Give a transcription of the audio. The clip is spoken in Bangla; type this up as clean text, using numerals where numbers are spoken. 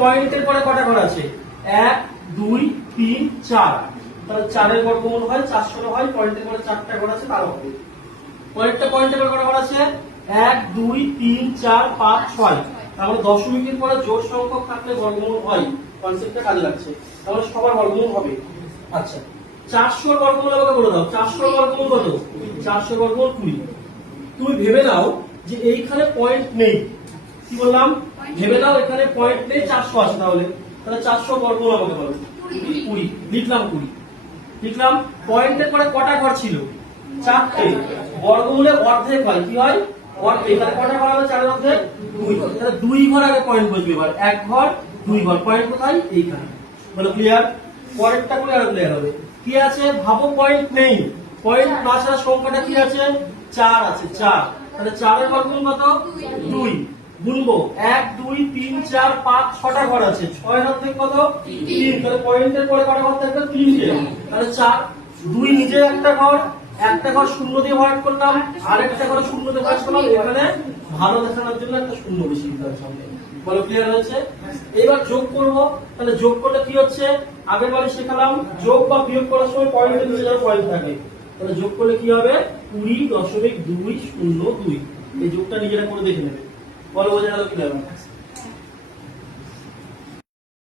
পয়েন্টের পরে কটা ঘর আছে? 1 2 3 4, তাহলে 4 এর বর্গমূল হয় 400 হয়, পয়েন্টের পরে 4টা ঘর আছে তারও হবে। পয়েন্টের পরে কটা ঘর আছে? 1 2 3 4 5 6, তাহলে দশমিকের পরে জোড় সংখ্যক থাকলে বর্গমূল হয়। কনসেপ্টটা কাজে লাগছে, তাহলে সবার বর্গমূল হবে। আচ্ছা 400 এর বর্গমূল আমাকে বলে দাও। 400 এর বর্গমূল কত? 400 এর বর্গমূল 20। তুমি ভেবে নাও যে এইখানে পয়েন্ট নেই। কি বললাম? ভেবে নাও এখানে পয়েন্ট নেই, 400 আছে, তাহলে 400 বর্গমূল আমাকে বলো। 20 লিখলাম, 20 লিখলাম। পয়েন্টের পরে কটা ঘর ছিল? 4টে। বর্গমূলে অর্ধেক হয়, কি হয়? অর্ধেক। তাহলে কটা ঘর হবে 4 এর অর্ধেক? 2। তাহলে 2 ঘর আগে পয়েন্ট বসবে। এবার 1 ঘর 2 ঘর, পয়েন্ট কোথায়? এইখানে। বলো ক্লিয়ার? পরেরটা করে আরো ক্লিয়ার হবে। কি আছে? ভাবো পয়েন্ট নেই, পয়েন্ট না ছাড়া সংখ্যাটা কি আছে? 4 আছে, 4। তাহলে 4 এর বর্গমূল কত? 2। গুনবো 1 2 3 4 5 6টা ঘর আছে, 6 এর অর্ধেক কত? 3। তাহলে পয়েন্টের পরে কটা ঘর থাকবে? 3টে। তাহলে 4 2 নিজে একটা ঘর, একটা ঘর শূন্য দিয়ে ভরাট করলাম, আর একটা ঘর শূন্য দিয়ে ভরাট করলাম। এখানে ভালো দেখানোর জন্য একটা শূন্য বেশি দিতে সামনে। বলো ক্লিয়ার হয়েছে? এবার যোগ করব। তাহলে যোগ করলে কি হচ্ছে? আগের বারে শেখালাম যোগ বা বিয়োগ করার সময় পয়েন্টের নিচে যারা পয়েন্ট থাকে, তাহলে যোগ করলে কি হবে? 20.202। এই যোগটা নিজেরা করে দেখে নেবে। বলো বোঝা গেল? ক্লিয়ার?